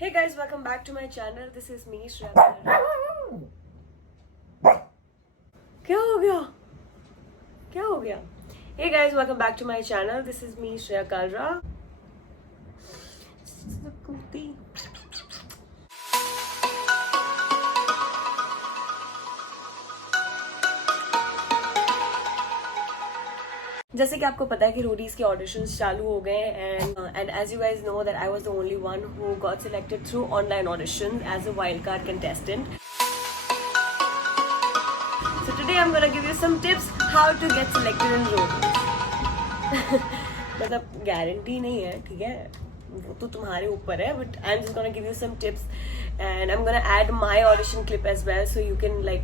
Hey guys, welcome back to my channel. This is me, Shreya. क्या हो गया? क्या हो गया? Hey guys, welcome back to my channel. This is me, Shreya Kalra. जैसे कि आपको पता है कि रोडीज के ऑडिशंस चालू हो गए and as you guys know that I was the only one who got selected through online audition as a wild card contestant. So today I'm gonna give you some tips how to get selected in roadies. मतलब guarantee नहीं है, ठीक है, वो तो तुम्हारे ऊपर है, but I am just gonna give you some tips and I am gonna add my audition clip as well so you can like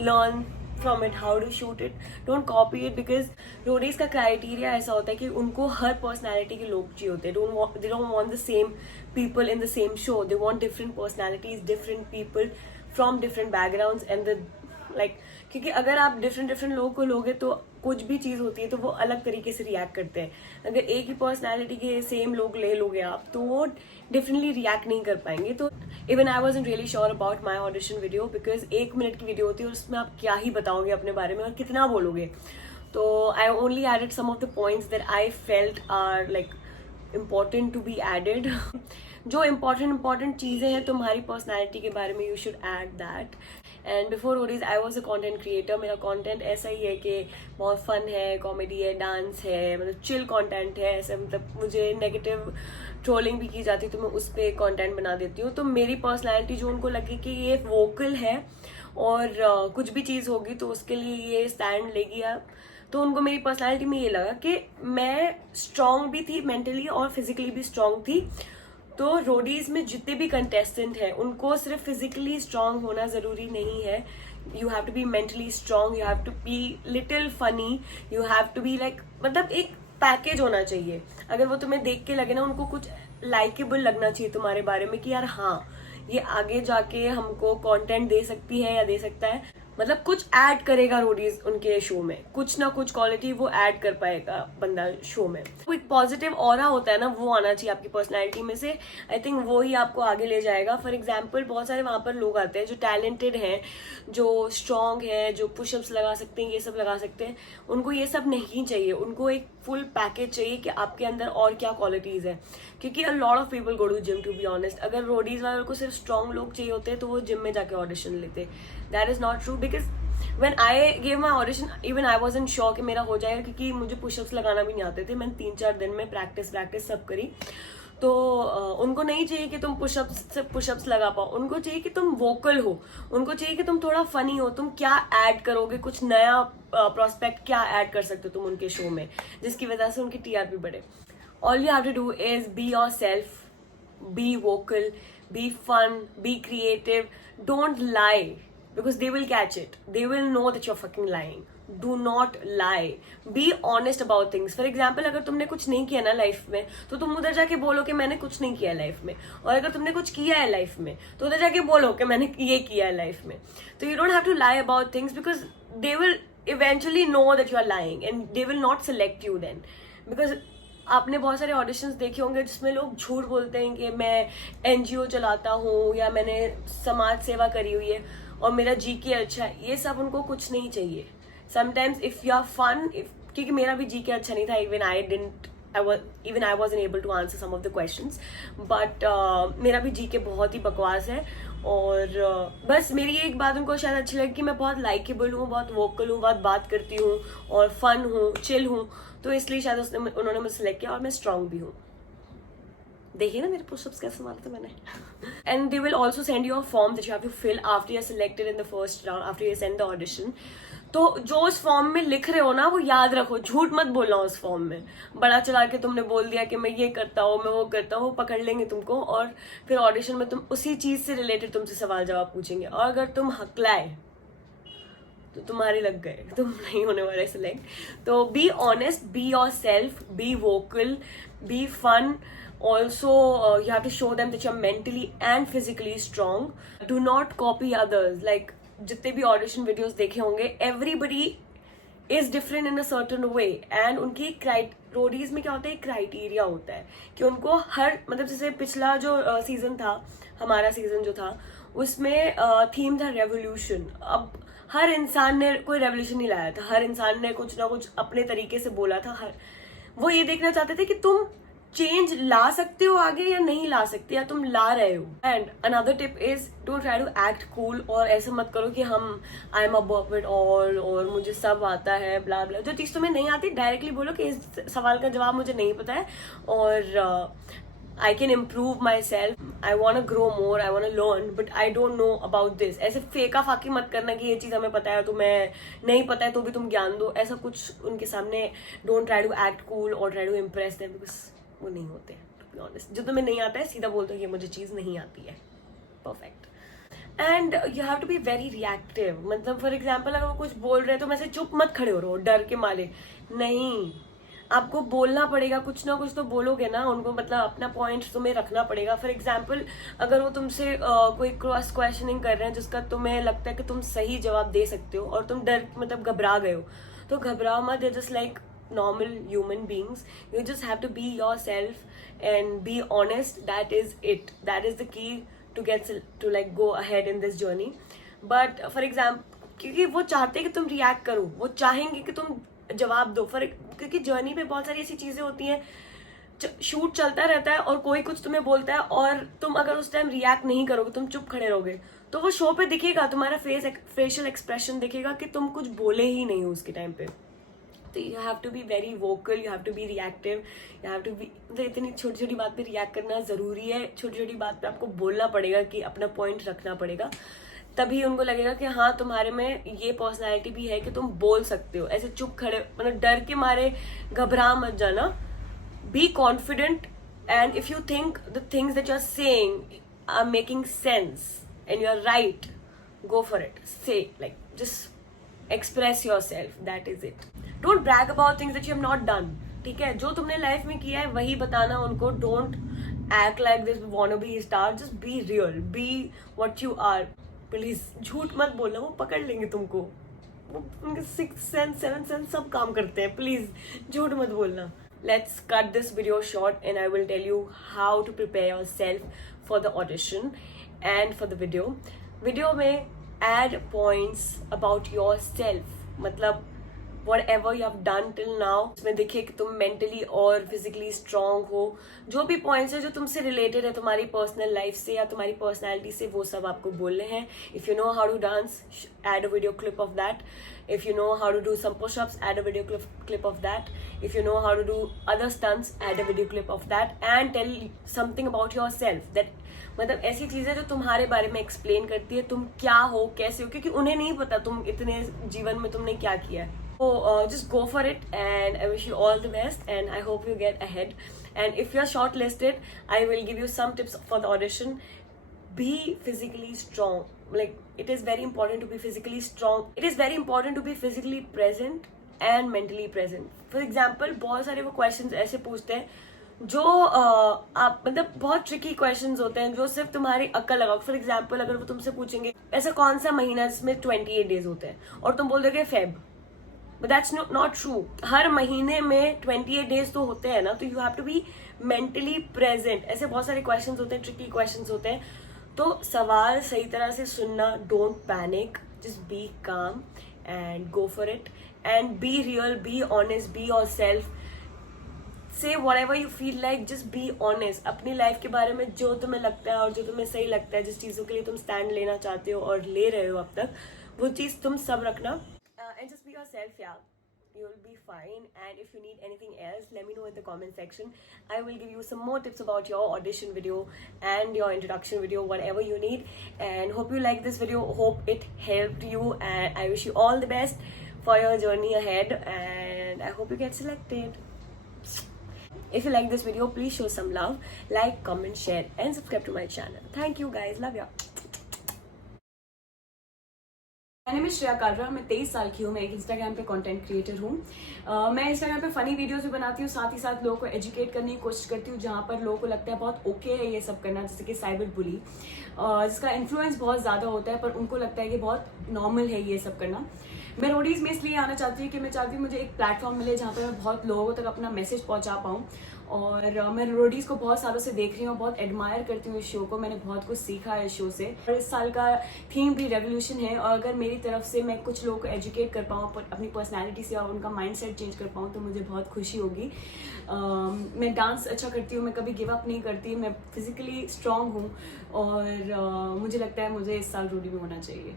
learn from it how to shoot it. Don't copy it because roadies का criteria ऐसा होता है कि उनको हर personality के लोग चाहिए होते हैं. They don't want the same people in the same show. They want different personalities, different people from different backgrounds and the like. क्योंकि अगर आप डिफरेंट लोगों को लोगे तो कुछ भी चीज़ होती है तो वो अलग तरीके से रिएक्ट करते हैं. अगर एक ही पर्सनालिटी के सेम लोग ले लोगे आप तो वो डिफरेंटली रिएक्ट नहीं कर पाएंगे. तो even I wasn't really sure about my audition video because 1 minute की वीडियो होती है और उसमें आप क्या ही बताओगे अपने बारे में और कितना बोलोगे. तो I only added some of the points that I felt are like important to be added. जो इम्पॉर्टेंट चीज़ें हैं तुम्हारी पर्सनैलिटी के बारे में, you should add that. And before Roadies I was a content creator. मेरा कॉन्टेंट ऐसा ही है कि बहुत फन है, कॉमेडी है, डांस है, मतलब चिल कॉन्टेंट है. ऐसे मतलब मुझे नेगेटिव ट्रोलिंग भी की जाती है तो मैं उस पर कॉन्टेंट बना देती हूँ. तो मेरी पर्सनैलिटी जो उनको लगे कि ये वोकल है और कुछ भी चीज़ होगी तो उसके लिए ये स्टैंड लेगी आप, तो उनको मेरी पर्सनैलिटी में ये लगा कि मैं स्ट्रांग भी थी मेंटली और फिजिकली भी स्ट्रांग थी. तो रोडीज में जितने भी कंटेस्टेंट हैं उनको सिर्फ फिजिकली स्ट्रांग होना जरूरी नहीं है. You have to be mentally strong, you have to be little funny, you have to be like, मतलब एक पैकेज होना चाहिए. अगर वो तुम्हें देख के लगे ना, उनको कुछ लाइकेबल लगना चाहिए तुम्हारे बारे में कि यार हाँ ये आगे जाके हमको कंटेंट दे सकती है या दे सकता है. मतलब कुछ ऐड करेगा रोडीज उनके शो में, कुछ ना कुछ क्वालिटी वो ऐड कर पाएगा बंदा शो में. कोई पॉजिटिव ऑरा होता है ना, वो आना चाहिए आपकी पर्सनैलिटी में से. आई थिंक वो ही आपको आगे ले जाएगा. फॉर एग्जाम्पल बहुत सारे वहां पर लोग आते हैं जो टैलेंटेड हैं, जो स्ट्रांग है, जो पुशअप्स लगा सकते हैं, ये सब लगा सकते हैं. उनको ये सब नहीं चाहिए, उनको एक फुल पैकेज चाहिए कि आपके अंदर और क्या क्वालिटीज है. क्योंकि a lot of people go to gym to be honest. अगर रोडीज वालों को सिर्फ स्ट्रांग लोग चाहिए होते तो वो जिम में जाके ऑडिशन लेते. That is not true because when I gave my audition even I wasn't sure कि मेरा हो जाएगा, क्योंकि मुझे पुशअप्स लगाना भी नहीं आते थे. मैंने 3-4 दिन में प्रैक्टिस सब करी. तो उनको नहीं चाहिए कि तुम पुशअप्स लगा पाओ, उनको चाहिए कि तुम वोकल हो, उनको चाहिए कि तुम थोड़ा फनी हो. तुम क्या ऐड करोगे, कुछ नया प्रोस्पेक्ट क्या ऐड कर सकते हो तुम उनके शो में, जिसकी वजह से उनकी टीआरपी बढ़े. All you have to do is be yourself, be vocal, be fun, be creative. Don't lie because they will catch it. They will know that you're fucking lying. Do not lie. Be honest about things. For example, अगर तुमने कुछ नहीं किया ना life में तो तुम उधर जाके बोलो कि मैंने कुछ नहीं किया लाइफ में. और अगर तुमने कुछ किया है लाइफ में तो उधर जाके बोलो कि मैंने ये किया है लाइफ में. तो you don't have to lie about things because they will eventually know that you are lying and they will not select you then. Because आपने बहुत सारे ऑडिशंस देखे होंगे जिसमें लोग झूठ बोलते हैं कि मैं एनजीओ चलाता हूँ या मैंने समाज सेवा करी हुई है और मेरा जीके अच्छा है. ये सब उनको कुछ नहीं चाहिए. Sometimes if you are fun, क्योंकि मेरा भी जीके अच्छा नहीं था. Even I was able to answer some of the questions, but मेरा भी जीके बहुत ही बकवास है. और बस मेरी एक बात उनको शायद अच्छी लगी कि मैं बहुत लाइकेबल हूँ, बहुत वोकल हूँ, बहुत बात करती हूँ और फन हूँ, चिल हूँ. तो इसलिए शायद उन्होंने मुझे सिलेक्ट किया और मैं स्ट्रांग भी हूँ. देखिए ना मेरे पुशअप्स कैसे मारे थे मैंने. And they will also send you a form that you have to fill after you are selected in the first round, after you send the audition. तो जो उस फॉर्म में लिख रहे हो ना वो याद रखो, झूठ मत बोलना उस फॉर्म में. बड़ा चला के तुमने बोल दिया कि मैं ये करता हूँ, मैं वो करता हूँ, वो पकड़ लेंगे तुमको और फिर ऑडिशन में तुम उसी चीज से रिलेटेड तुमसे सवाल जवाब पूछेंगे. और अगर तुम हकलाए तो तुम्हारे लग गए, तुम नहीं होने वाले सिलेक्ट. तो be honest, be yourself, be vocal, be fun. Also, you have to show them that you're mentally and physically strong. Do not copy others. Like, जितने भी audition videos देखे होंगे, everybody is different in a certain way. And उनकी Roadies में क्या होता है, एक क्राइटेरिया होता है कि उनको हर मतलब जैसे पिछला जो सीजन था, हमारा सीजन जो था, उसमें थीम था रेवोल्यूशन। अब हर इंसान ने कोई रेवोल्यूशन नहीं लाया था, हर इंसान ने कुछ ना कुछ अपने तरीके से बोला था। वो ये देखना चाहते थे कि तुम चेंज ला सकते हो आगे या नहीं ला सकते, या तुम ला रहे हो। And another tip is don't try to act cool, और ऐसा मत करो कि हम I am above it all और मुझे सब आता है ब्ला ब्ला। जो चीज तुम्हें नहीं आती डायरेक्टली बोलो कि इस सवाल का जवाब मुझे नहीं पता है और I can improve myself. I want to grow more. I want to learn, but I don't know about this. ऐसे फेका फाकी मत करना कि ये चीज हमें पता है, तुम्हें नहीं पता है तो भी तुम ज्ञान दो। ऐसा कुछ उनके सामने don't try to act cool or try to impress them, because वो नहीं होते हैं। To be honest, जो तुम्हें नहीं आता है सीधा बोल दो ये मुझे चीज नहीं आती है। Perfect. And you have to be very reactive. मतलब फॉर एग्जाम्पल अगर वो कुछ बोल रहे हैं तो वैसे चुप मत खड़े हो रहो डर के मारे, नहीं, आपको बोलना पड़ेगा, कुछ ना कुछ तो बोलोगे ना उनको, मतलब अपना पॉइंट तुम्हें रखना पड़ेगा। फॉर एग्जाम्पल अगर वो तुमसे कोई क्रॉस क्वेश्चनिंग कर रहे हैं जिसका तुम्हें लगता है कि तुम सही जवाब दे सकते हो और तुम डर मतलब घबरा गए हो, तो घबराओ मत। Just like normal human beings, you just have to be yourself and be honest. That is it, that is the key to get to like go ahead in this journey. But for example, क्योंकि वो चाहते हैं कि तुम react करो, वो चाहेंगे कि तुम जवाब दो। क्योंकि जर्नी पे बहुत सारी ऐसी चीजें होती हैं, शूट चलता रहता है और कोई कुछ तुम्हें बोलता है और तुम अगर उस टाइम रिएक्ट नहीं करोगे, तुम चुप खड़े रहोगे, तो वो शो पे दिखेगा, तुम्हारा फेशियल एक्सप्रेशन दिखेगा कि तुम कुछ बोले ही नहीं हो उसके टाइम पे। तो you have to be very vocal, you have to be reactive, you have to be, मतलब इतनी छोटी छोटी बात पे रिएक्ट करना जरूरी है। छोटी छोटी बात पे आपको बोलना पड़ेगा कि अपना पॉइंट रखना पड़ेगा, तभी उनको लगेगा कि हाँ तुम्हारे में ये पर्सनैलिटी भी है कि तुम बोल सकते हो। ऐसे चुप खड़े मतलब डर के मारे घबरा मत जाना। Be confident, and if you think the things that you are saying are making sense and you are right, go for it, say like just express yourself, that is it. Don't brag about things that you have not done, ठीक है? जो तुमने life में किया है वही बताना उनको। Don't act like this wanna be star, just be real, be what you are. Please झूठ मत बोलना, वो पकड़ लेंगे तुमको, वो उनके 6th सेंस 7th सेंस सब काम करते हैं। प्लीज झूठ मत बोलना। Let's cut this video short and I will tell you how to prepare yourself for the audition and for the video. Video में add points about yourself, मतलब whatever you have done till now, इसमें दिखे कि तुम mentally और physically strong हो। जो भी पॉइंट्स है जो तुमसे रिलेटेड है तुम्हारी पर्सनल लाइफ से या तुम्हारी पर्सनैलिटी से, वो सब आपको बोलने हैं। If you know how to dance, add a video clip of that. If you know how to do some push-ups, add a video clip of that. If you know how to do other stunts, add a video clip of that. And tell something about yourself, that मतलब ऐसी चीजें जो तुम्हारे बारे में explain करती है, तुम क्या हो, कैसे हो, क्योंकि उन्हें नहीं पता तुम इतने जीवन में तुमने क्या किया है। So just go for it and I wish you all the best and I hope you get ahead. And if you are shortlisted, I will give you some tips for the audition. Be physically strong. Like it is very important to be physically strong. It is very important to be physically present and mentally present. For example, बहुत सारे वो questions ऐसे पूछते हैं जो आप मतलब बहुत ट्रिकी क्वेश्चंस होते हैं जो सिर्फ तुम्हारी अक्ल लगाओ। फॉर एग्जाम्पल अगर वो तुमसे पूछेंगे ऐसा कौन सा महीना जिसमें 28 डेज होते हैं और तुम बोल दोगे Feb, but that's not true. हर महीने में 28 डेज तो होते हैं ना, तो you have to be mentally present. ऐसे बहुत सारे क्वेश्चंस होते हैं, ट्रिकी क्वेश्चंस होते हैं, तो सवाल सही तरह से सुनना, डोंट पैनिक, जस्ट बी काम and go for it and B real, B honest, be your self, से whatever you feel like, just be honest। अपनी लाइफ के बारे में जो तुम्हें लगता है और जो तुम्हें सही लगता है, जिस चीजों के लिए तुम स्टैंड लेना चाहते हो और ले रहे हो अब तक, वो चीज तुम सब रखना। And just be yourself, yeah. You'll be fine. And if you need anything else, let me know in the comment section. I will give you some more tips about your audition video and your introduction video, whatever you need. And hope you like this video. Hope it helped you. And I wish you all the best for your journey ahead. And I hope you get selected. If you like this video, please show some love. Like, comment, share, and subscribe to my channel. Thank you guys. Love ya. मैंने मैं श्रेया कालरा, मैं 23 साल की हूँ। मैं एक Instagram पे content creator हूँ। मैं इंस्टाग्राम पे फनी वीडियोस भी बनाती हूँ, साथ ही साथ लोगों को एजुकेट करने की कोशिश करती हूँ जहाँ पर लोगों को लगता है बहुत ओके है ये सब करना, जैसे कि साइबर बुली, जिसका इन्फ्लुएंस बहुत ज़्यादा होता है पर उनको लगता है कि बहुत नॉर्मल है ये सब करना। मैं रोडीज़ में इसलिए आना चाहती हूँ कि मैं चाहती हूँ मुझे एक प्लेटफॉर्म मिले जहाँ पर मैं बहुत लोगों तक अपना मैसेज पहुँचा पाऊँ। और मैं रोडीज़ को बहुत सालों से देख रही हूँ, बहुत एडमायर करती हूँ इस शो को, मैंने बहुत कुछ सीखा है इस शो से। और इस साल का थीम भी रेवोल्यूशन है, और अगर मेरी तरफ से मैं कुछ लोगों को एजुकेट कर पाऊँ अपनी पर्सनैलिटी से और उनका माइंडसेट चेंज कर पाऊँ तो मुझे बहुत खुशी होगी। मैं डांस अच्छा करती हूँ, मैं कभी गिव अप नहीं करती, मैं फिजिकली स्ट्रांग हूँ, और मुझे लगता है मुझे इस साल रोडी में होना चाहिए।